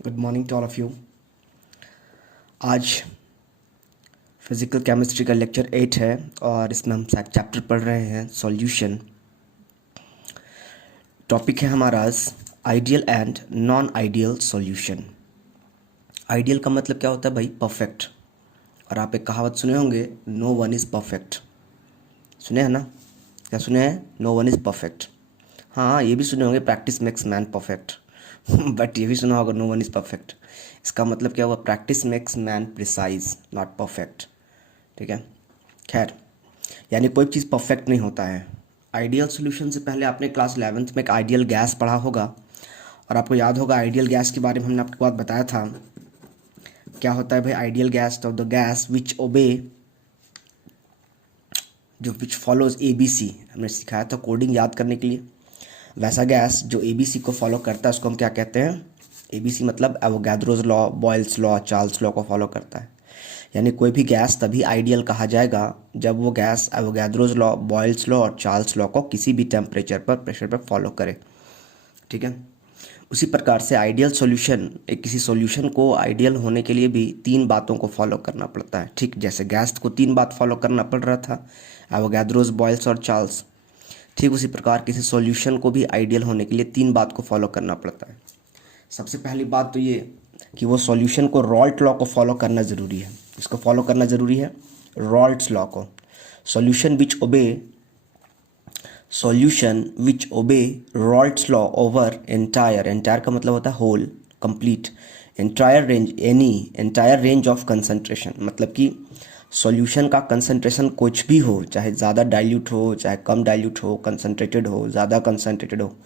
Good morning to all of you. आज physical chemistry का lecture 8 है और इसमें हम चैप्टर पढ़ रहे हैं सॉल्यूशन। टॉपिक है हमारा ideal and non ideal solution. Ideal का मतलब क्या होता है भाई? परफेक्ट। और आप एक कहावत सुने होंगे, नो वन इज़ परफेक्ट। सुने हैं ना? क्या सुने हैं? No one is perfect. हाँ, ये भी सुने होंगे, practice makes man perfect. But ये भी सुना होगा, नो वन इज़ परफेक्ट। इसका मतलब क्या हुआ? Practice makes man precise, not perfect. ठीक है, खैर, यानी कोई चीज़ परफेक्ट नहीं होता है। आइडियल सॉल्यूशन से पहले आपने क्लास 11th में एक आइडियल गैस पढ़ा होगा और आपको याद होगा आइडियल गैस के बारे में हमने आपको बात बताया था। क्या होता है भाई आइडियल गैस? तो द गैस विच ओबे, जो विच फॉलोज ABC, हमने सिखाया था कोडिंग याद करने के लिए। वैसा गैस जो ABC को फॉलो करता है उसको हम क्या कहते हैं? ABC मतलब Avogadro's law, Boyle's law, Charles law को फॉलो करता है। यानी कोई भी गैस तभी आइडियल कहा जाएगा जब वो gas Avogadro's law, Boyle's law और चार्ल्स लॉ को किसी भी टेम्परेचर पर, प्रेशर पर फॉलो करे। ठीक है, उसी प्रकार से आइडियल सॉल्यूशन, एक किसी सॉल्यूशन को आइडियल होने के लिए भी 3 बातों को फॉलो करना पड़ता है। ठीक जैसे गैस को 3 बात फॉलो करना पड़ रहा था, एवोगैड्रोज, बॉयल्स और चार्ल्स, ठीक उसी प्रकार किसी सॉल्यूशन को भी आइडियल होने के लिए 3 बात को फॉलो करना पड़ता है। सबसे पहली बात तो ये कि वो सॉल्यूशन को रॉल्ट लॉ को फॉलो करना ज़रूरी है। इसको फॉलो करना ज़रूरी है, रॉल्ट्स लॉ को। सॉल्यूशन विच ओबे रॉल्ट्स लॉ ओवर एंटायर का मतलब होता है whole, complete, entire range of concentration, मतलब कि सॉल्यूशन का कंसंट्रेशन कुछ भी हो, चाहे ज़्यादा डाइल्यूट हो, चाहे कम डाइल्यूट हो, कंसंट्रेटेड हो, ज़्यादा कंसंट्रेटेड हो,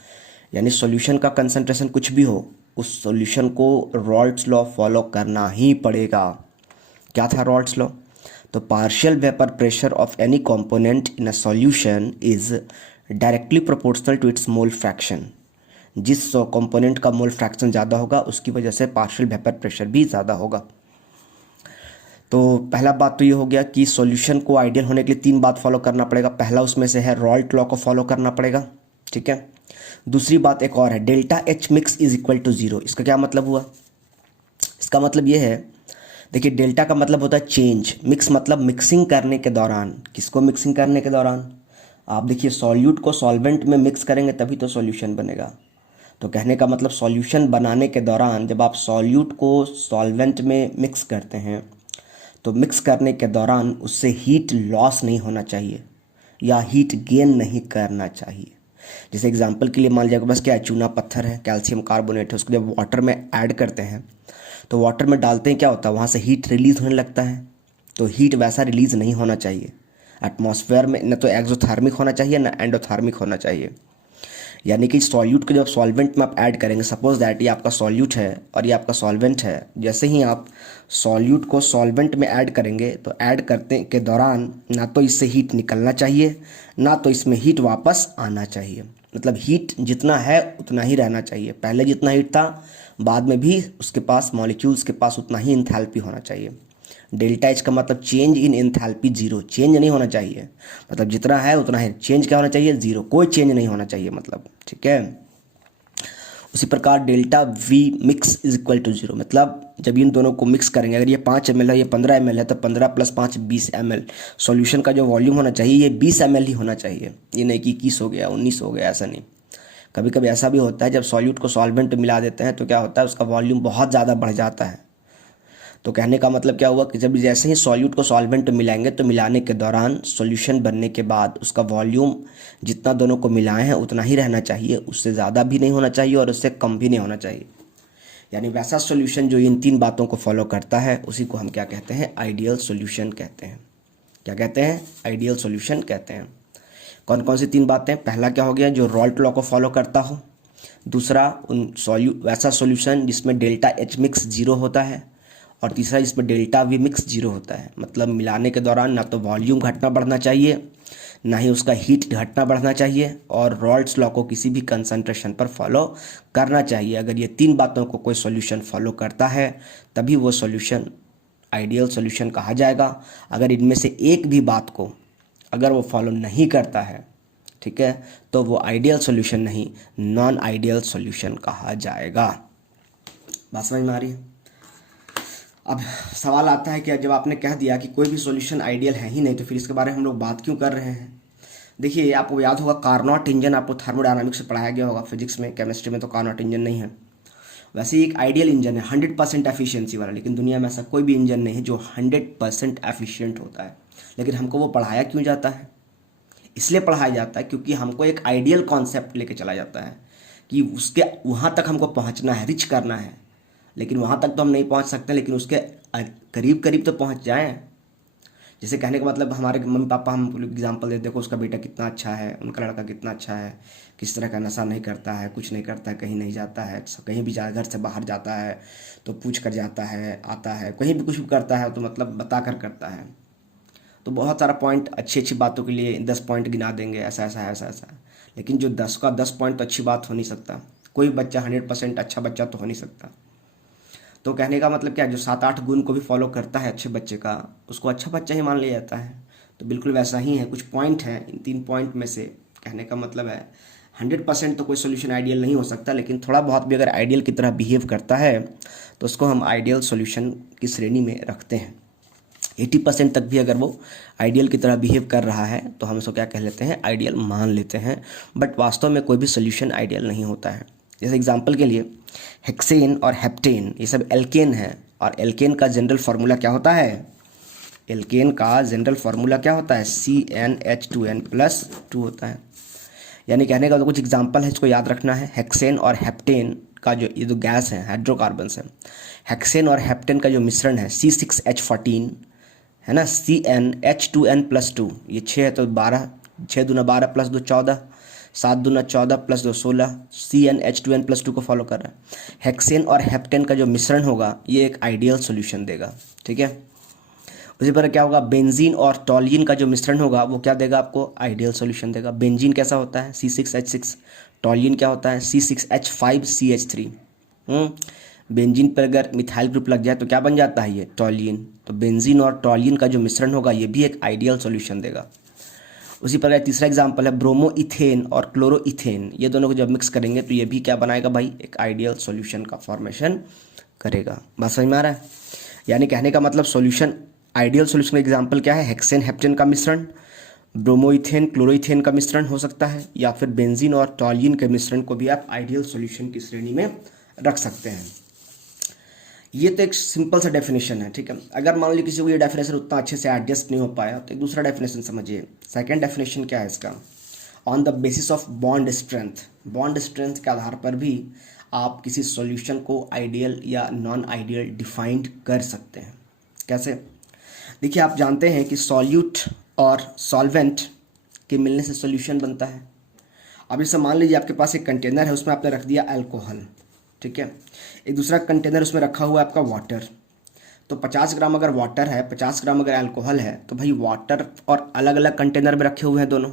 यानी सॉल्यूशन का कंसंट्रेशन कुछ भी हो, उस सॉल्यूशन को रॉल्ट्स लॉ फॉलो करना ही पड़ेगा। क्या था रॉल्ट्स लॉ? तो partial vapour pressure of any component in a solution is directly proportional to its mole fraction. जिस कंपोनेंट का मोल फ्रैक्शन ज़्यादा होगा उसकी वजह से पार्शियल वेपर प्रेशर भी ज़्यादा होगा। तो पहला बात तो ये हो गया कि सॉल्यूशन को आइडियल होने के लिए 3 बात फॉलो करना पड़ेगा। पहला उसमें से है रॉल्ट लॉ को फॉलो करना पड़ेगा। ठीक है, दूसरी बात एक और है, delta H mix is equal to 0। इसका क्या मतलब हुआ? इसका मतलब ये है, देखिए डेल्टा का मतलब होता है चेंज, मिक्स मतलब मिक्सिंग करने के दौरान। किसको मिक्सिंग करने के दौरान? आप देखिए सॉल्यूट को सॉल्वेंट में मिक्स करेंगे तभी तो सॉल्यूशन बनेगा। तो कहने का मतलब सॉल्यूशन बनाने के दौरान जब आप सॉल्यूट को सॉल्वेंट में मिक्स करते हैं तो मिक्स करने के दौरान उससे हीट लॉस नहीं होना चाहिए या हीट गेन नहीं करना चाहिए। जैसे एग्जांपल के लिए मान लीजिए बस क्या है, चूना पत्थर है, कैल्शियम कार्बोनेट है, उसको जब वाटर में ऐड करते हैं तो वाटर में डालते हैं क्या होता है, वहाँ से हीट रिलीज़ होने लगता है। तो हीट वैसा रिलीज़ नहीं होना चाहिए एटमॉस्फेयर में, न तो एक्सोथर्मिक होना चाहिए न एंडोथर्मिक होना चाहिए। यानी कि सॉल्यूट को जब सॉल्वेंट में आप ऐड करेंगे, सपोज दैट ये आपका सॉल्यूट है और ये आपका सॉल्वेंट है, जैसे ही आप सॉल्यूट को सॉल्वेंट में ऐड करेंगे तो ऐड करते के दौरान ना तो इससे हीट निकलना चाहिए ना तो इसमें हीट वापस आना चाहिए। मतलब हीट जितना है उतना ही रहना चाहिए, पहले जितना हीट था बाद में भी उसके पास, मॉलिक्यूल्स के पास उतना ही इंथैल्पी होना चाहिए। डेल्टा एच का मतलब change in enthalpy zero, change नहीं होना चाहिए, मतलब जितना है उतना है, चेंज क्या होना चाहिए? जीरो, कोई चेंज नहीं होना चाहिए मतलब। ठीक है, उसी प्रकार delta V mix is equal to 0, मतलब जब इन दोनों को मिक्स करेंगे, अगर ये 5 ml है, ये 15 ml है, तो 15 + 5 20 ml सॉल्यूशन का जो वॉल्यूम होना चाहिए ये 20 ml ही होना चाहिए। ये नहीं कि 21 हो गया, 19 हो गया, ऐसा नहीं। कभी कभी ऐसा भी होता है जब सॉल्यूट को सॉल्वेंट मिला देते हैं तो क्या होता है, उसका वॉल्यूम बहुत ज़्यादा बढ़ जाता है। तो कहने का मतलब क्या हुआ कि जब जैसे ही सॉल्यूट को सॉल्वेंट में मिलाएंगे तो मिलाने के दौरान सॉल्यूशन बनने के बाद उसका वॉल्यूम जितना दोनों को मिलाए हैं उतना ही रहना चाहिए, उससे ज़्यादा भी नहीं होना चाहिए और उससे कम भी नहीं होना चाहिए। यानी वैसा सॉल्यूशन जो इन 3 बातों को फॉलो करता है उसी को हम क्या कहते हैं? आइडियल सॉल्यूशन कहते हैं। क्या कहते हैं? आइडियल सॉल्यूशन कहते हैं। कौन कौन सी 3 बातें? पहला क्या हो गया? जो रॉल्ट लॉ को फॉलो करता हो। दूसरा वैसा सॉल्यूशन जिसमें डेल्टा H मिक्स 0 होता है। और तीसरा जिसमें डेल्टा वी मिक्स 0 होता है, मतलब मिलाने के दौरान ना तो वॉल्यूम घटना बढ़ना चाहिए ना ही उसका हीट घटना बढ़ना चाहिए, और रॉल्ट्स लॉ को किसी भी कंसंट्रेशन पर फॉलो करना चाहिए। अगर ये 3 बातों को कोई सॉल्यूशन फॉलो करता है तभी वो सॉल्यूशन आइडियल सॉल्यूशन कहा जाएगा। अगर इनमें से एक भी बात को अगर वो फॉलो नहीं करता है, ठीक है, तो वो आइडियल सॉल्यूशन नहीं, नॉन आइडियल सॉल्यूशन कहा जाएगा। बात समझ में आ रही है? अब सवाल आता है कि जब आपने कह दिया कि कोई भी सॉल्यूशन आइडियल है ही नहीं, तो फिर इसके बारे में हम लोग बात क्यों कर रहे हैं? देखिए, आपको याद होगा कार्नोट इंजन आपको थर्मोडायनामिक्स से पढ़ाया गया होगा फिजिक्स में, केमिस्ट्री में तो कार्नोट इंजन नहीं है। वैसे ही एक आइडियल इंजन है 100% एफिशिएंसी वाला, लेकिन दुनिया में ऐसा कोई भी इंजन नहीं है जो 100% एफिशिएंट होता है। लेकिन हमको वो पढ़ाया क्यों जाता है? इसलिए पढ़ाया जाता है क्योंकि हमको एक आइडियल कॉन्सेप्ट लेके चला जाता है कि उसके वहाँ तक हमको पहुँचना है, रिच करना है। लेकिन वहाँ तक तो हम नहीं पहुँच सकते, लेकिन उसके करीब करीब तो पहुँच जाएँ। जैसे कहने का मतलब हमारे मम्मी पापा, हम एग्जांपल देते, देखो उसका बेटा कितना अच्छा है, उनका लड़का कितना अच्छा है, किस तरह का नशा नहीं करता है, कुछ नहीं करता है, कहीं नहीं जाता है, कहीं भी घर से बाहर जाता है तो पूछ कर जाता है, आता है, कहीं भी कुछ भी करता है तो मतलब बता कर करता है। तो बहुत सारा पॉइंट, अच्छी अच्छी बातों के लिए 10 पॉइंट गिना देंगे, ऐसा ऐसा ऐसा ऐसा। लेकिन जो 10 का 10 पॉइंट तो अच्छी बात हो नहीं सकता। कोई बच्चा 100% अच्छा बच्चा तो हो नहीं सकता। तो कहने का मतलब क्या, जो 7-8 गुण को भी फॉलो करता है अच्छे बच्चे का, उसको अच्छा बच्चा ही मान लिया जाता है। तो बिल्कुल वैसा ही है, कुछ पॉइंट हैं, इन 3 पॉइंट में से कहने का मतलब है 100% तो कोई सोल्यूशन आइडियल नहीं हो सकता, लेकिन थोड़ा बहुत भी अगर आइडियल की तरह बिहेव करता है तो उसको हम आइडियल सोल्यूशन की श्रेणी में रखते हैं। 80% तक भी अगर वो आइडियल की तरह बिहेव कर रहा है तो हम उसको क्या कह लेते हैं, आइडियल मान लेते हैं। बट वास्तव में कोई भी सोल्यूशन आइडियल नहीं होता है। जैसे एग्जांपल के लिए हेक्सेन और हेप्टेन, ये सब एल्केन है, और एल्केन का जनरल फार्मूला क्या होता है? एल्केन का जनरल फार्मूला क्या होता है? CnH2n+2 होता है। यानी कहने का तो कुछ एग्जांपल है, इसको याद रखना है। हेक्सेन और हेप्टेन का जो ये जो गैस है, हाइड्रोकार्बन्स है, हेक्सेन और हेप्टेन का जो मिश्रण है C6H14 है ना, CnH2n+2, ये 6 है तो 12, 6 दूना 12 + 2 14, 7 दूना 14 + 2 16, CnH2n+2 को फॉलो कर रहा है। हेक्सेन और हेप्टेन का जो मिश्रण होगा ये एक आइडियल सॉल्यूशन देगा, ठीक है। उसी पर क्या होगा, बेंजीन और टॉल्यून का जो मिश्रण होगा वो क्या देगा आपको, आइडियल सॉल्यूशन देगा। बेंजीन कैसा होता है? C6H6। टॉल्यून क्या होता है? C6H5CH3। बेंजीन पर अगर मिथाइल ग्रुप लग जाए तो क्या बन जाता है, ये टॉल्यून। तो बेंजीन और टॉल्यून का जो मिश्रण होगा ये भी एक आइडियल सॉल्यूशन देगा। उसी प्रकार तीसरा एग्जांपल है ब्रोमो इथेन और क्लोरो इथेन, ये दोनों को जब मिक्स करेंगे तो ये भी क्या बनाएगा भाई, एक आइडियल सॉल्यूशन का फॉर्मेशन करेगा। बात समझ में आ रहा है? यानी कहने का मतलब सॉल्यूशन, आइडियल सॉल्यूशन का एग्जांपल क्या है? हेक्सेन हेप्टेन का मिश्रण, ब्रोमोइथेन क्लोरोइथेन का मिश्रण हो सकता है, या फिर बेंजीन और टॉल्यून के मिश्रण को भी आप आइडियल सॉल्यूशन की श्रेणी में रख सकते हैं। ये तो एक सिंपल सा डेफिनेशन है, ठीक है। अगर मान लीजिए किसी को ये डेफिनेशन उतना अच्छे से एडजस्ट नहीं हो पाया तो एक दूसरा डेफिनेशन समझिए। सेकंड डेफिनेशन क्या है इसका? On the basis of bond strength, bond strength के आधार पर भी आप किसी सॉल्यूशन को आइडियल या नॉन आइडियल डिफाइंड कर सकते हैं। कैसे? देखिए, आप जानते हैं कि सॉल्यूट और सॉल्वेंट के मिलने से सॉल्यूशन बनता है। अब जैसे मान लीजिए आपके पास एक कंटेनर है, उसमें आपने रख दिया अल्कोहल, ठीक है। एक दूसरा कंटेनर उसमें रखा हुआ है आपका वाटर। तो 50 ग्राम अगर वाटर है, 50 ग्राम अगर अल्कोहल है, तो भाई वाटर और अलग अलग कंटेनर में रखे हुए हैं दोनों।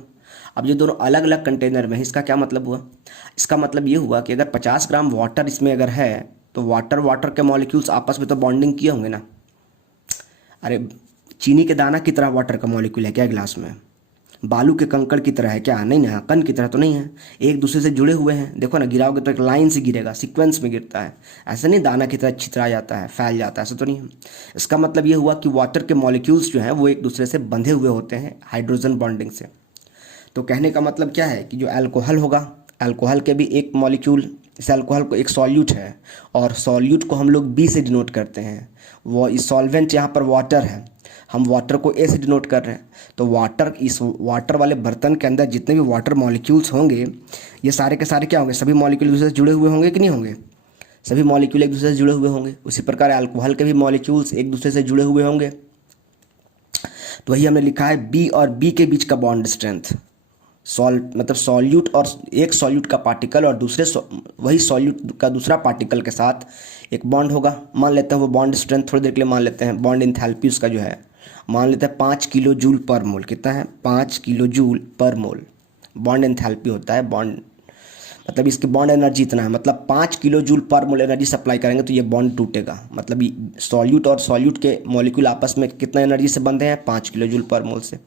अब ये दोनों अलग अलग कंटेनर में है, इसका क्या मतलब हुआ? इसका मतलब ये हुआ कि अगर 50 ग्राम वाटर इसमें अगर है तो वाटर के मॉलिक्यूल्स आपस में तो बॉन्डिंग किए होंगे ना। अरे चीनी के दाना की तरह वाटर का मॉलिक्यूल है क्या गिलास में? बालू के कंकड़ की तरह है क्या? नहीं ना, कण की तरह तो नहीं है। एक दूसरे से जुड़े हुए हैं। देखो ना, गिराओगे तो एक लाइन से गिरेगा, सीक्वेंस में गिरता है। ऐसा नहीं दाना की तरह छितरा जाता है, फैल जाता है, ऐसा तो नहीं है। इसका मतलब ये हुआ कि वाटर के मॉलिक्यूल्स जो हैं वो एक दूसरे से बंधे हुए होते हैं हाइड्रोजन बॉन्डिंग से। तो कहने का मतलब क्या है कि जो अल्कोहल होगा, अल्कोहल के भी एक मॉलिक्यूल, जैसे अल्कोहल को एक सॉल्यूट है और सॉल्यूट को हम लोग बी से डिनोट करते हैं। वो इस सॉल्वेंट यहाँ पर वाटर है, हम वाटर को ए से डिनोट कर रहे हैं। तो वाटर, इस वाटर वाले बर्तन के अंदर जितने भी वाटर मॉलिक्यूल्स होंगे ये सारे के सारे क्या होंगे, सभी मॉलिक्यूल एक दूसरे से जुड़े हुए होंगे कि नहीं होंगे? सभी मॉलिक्यूल एक दूसरे से जुड़े हुए होंगे। उसी प्रकार अल्कोहल के भी मॉलिक्यूल्स एक दूसरे से जुड़े हुए होंगे। तो वही हमने लिखा है बी और बी के बीच का बॉन्ड स्ट्रेंथ। मतलब सॉल्यूट और एक सॉल्यूट का पार्टिकल और दूसरे वही सॉल्यूट का दूसरा पार्टिकल के साथ एक बॉन्ड होगा। मान लेते हैं वो बॉन्ड स्ट्रेंथ थोड़ी देर के लिए मान लेते हैं। बॉन्ड इंथैल्पी उसका जो है मान लेते हैं 5 किलो जूल पर मोल। कितना है? 5 किलो जूल पर मोल बॉन्ड इंथैल्पी होता है। बॉन्ड मतलब इसकी बॉन्ड एनर्जी इतना है, मतलब 5 किलो जूल पर मोल एनर्जी सप्लाई करेंगे तो ये बॉन्ड टूटेगा। मतलब सॉल्यूट और सॉल्यूट के मॉलिक्यूल आपस में कितना एनर्जी से बंधे हैं? 5 किलो जूल पर मोल से।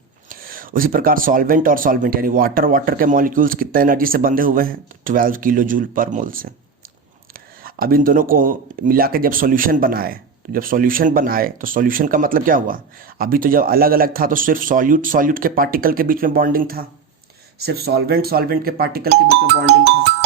उसी प्रकार सॉल्वेंट और सॉल्वेंट यानी वाटर के मॉलिक्यूल्स कितना एनर्जी से बंधे हुए हैं? 12 किलो जूल पर मोल से। अब इन दोनों को मिला के जब सॉल्यूशन बनाए, तो जब सॉल्यूशन बनाए तो सॉल्यूशन का मतलब क्या हुआ, अभी तो जब अलग अलग था तो सिर्फ सॉल्यूट के पार्टिकल के बीच में बॉन्डिंग था, सिर्फ सॉल्वेंट के पार्टिकल के बीच में बॉन्डिंग था।